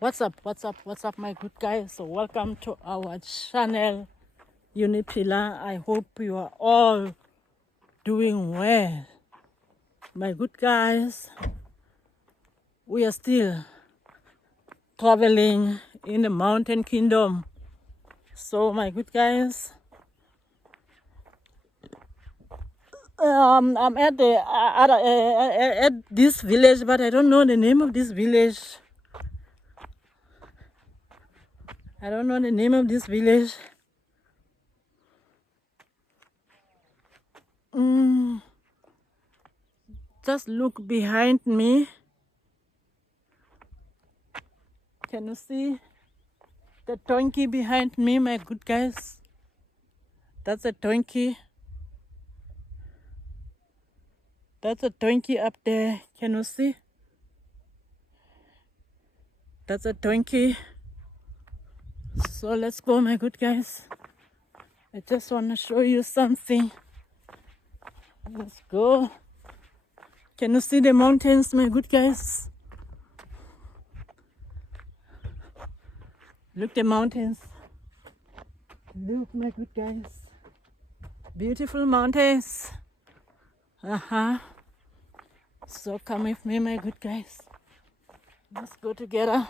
What's up, my good guys? So welcome to our channel, Unipillar. I hope you are all doing well. My good guys, we are still traveling in the mountain kingdom. So my good guys, I'm at at this village, but I don't know the name of this village. I don't know the name of this village. Just look behind me. Can you see the donkey behind me, my good guys? That's a donkey. That's a donkey up there. Can you see? That's a donkey. So let's go, my good guys. I just want to show you something. Let's go. Can you see the mountains, my good guys? Look the mountains. Look, my good guys. Beautiful mountains. So come with me, my good guys. Let's go together.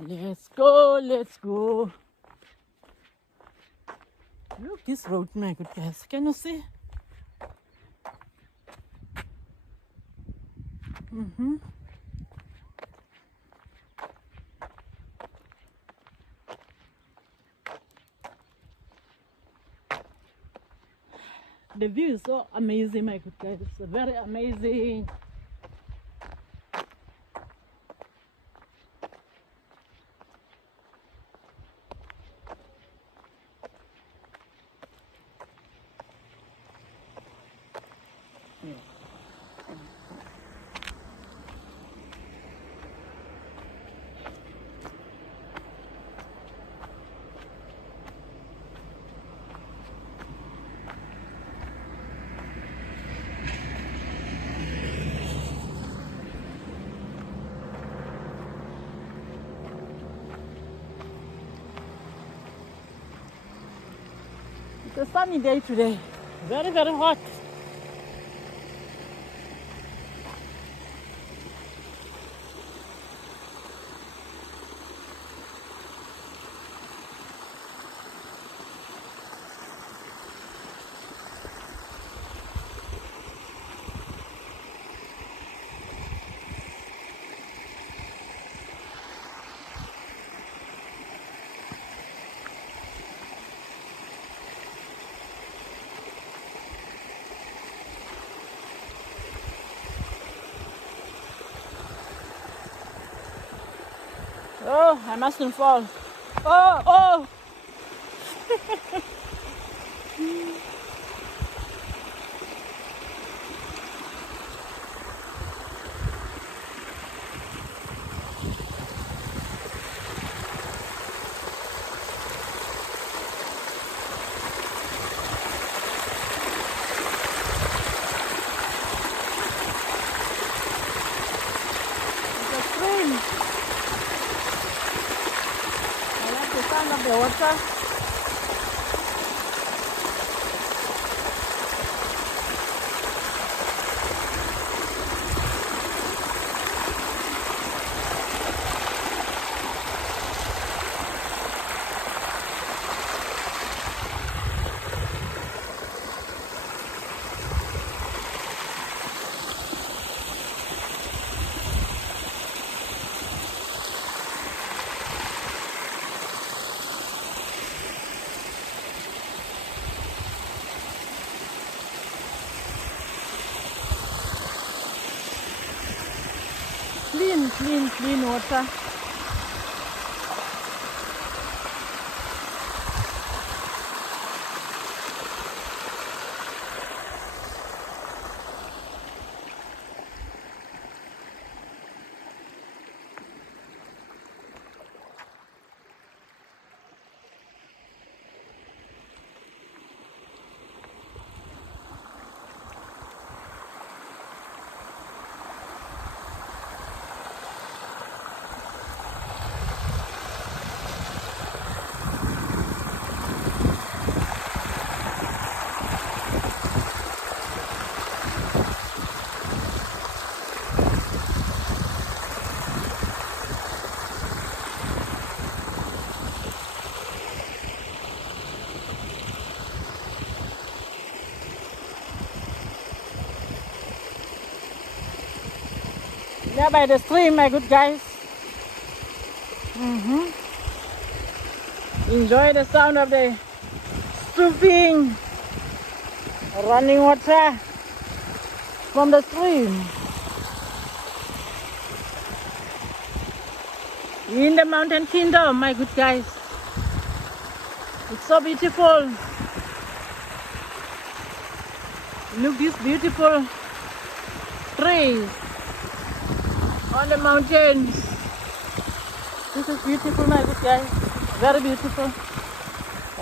Let's go, let's go. Look this road, my good guys. Can you see? The view is so amazing, my good guys. It's very amazing. It's a sunny day today. Very, very hot. Oh, I mustn't fall. Oh! It's a stream. I like the sound of the water. Clean water. There by the stream, my good guys. Enjoy the sound of the scooping, running water from the stream. In the mountain kingdom, my good guys. It's so beautiful. Look, these beautiful trees on the mountains. This is beautiful, my good guys. Very beautiful.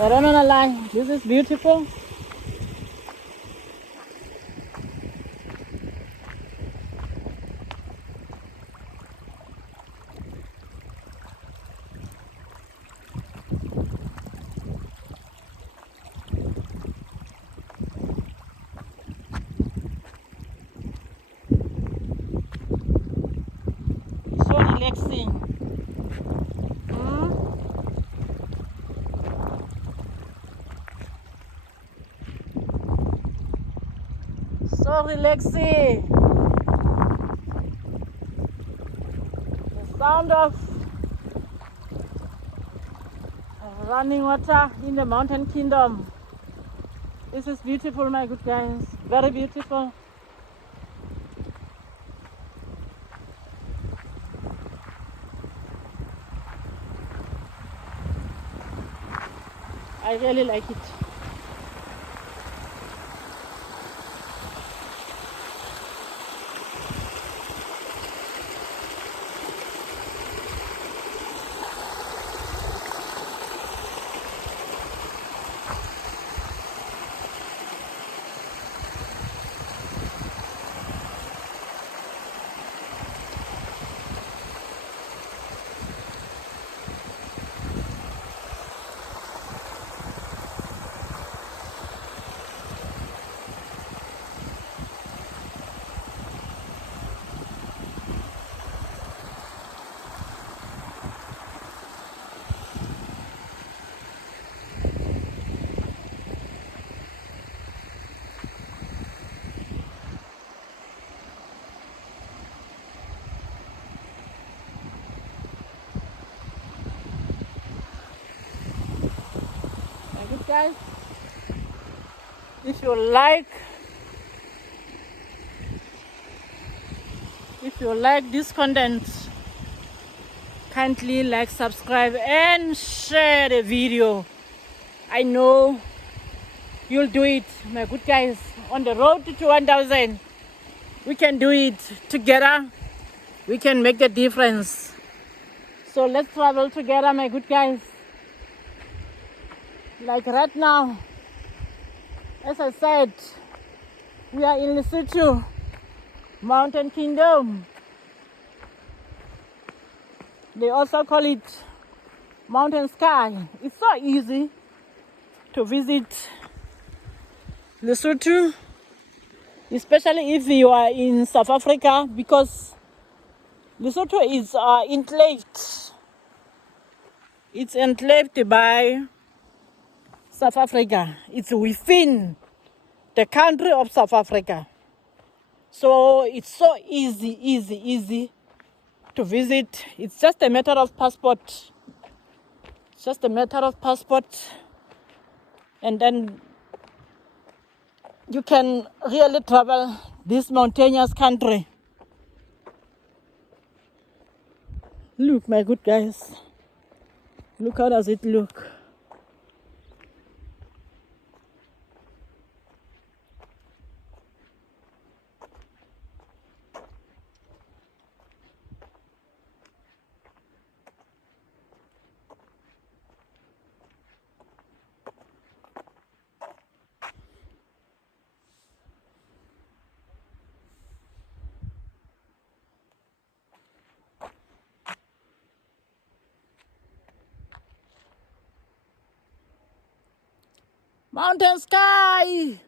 I don't wanna lie. This is beautiful. So relaxing. So relaxing. The sound of running water in the mountain kingdom. This is beautiful, my good guys. Very beautiful. I really like it. My good guys, if you like this content, kindly like, subscribe and share the video. I know you'll do it, my good guys. On the road to 1,000, we can do it together. We can make the difference. So let's travel together, my good guys. Like right now, as I said, we are in Lesotho, Mountain Kingdom. They also call it Mountain Sky. It's so easy to visit Lesotho, especially if you are in South Africa, because Lesotho is enclaved. It's enclaved by South Africa. It's within the country of South Africa. So it's so easy to visit. It's just a matter of passport. It's just a matter of passport. And then you can really travel this mountainous country. Look, my good guys. Look, how does it look? Mountain sky!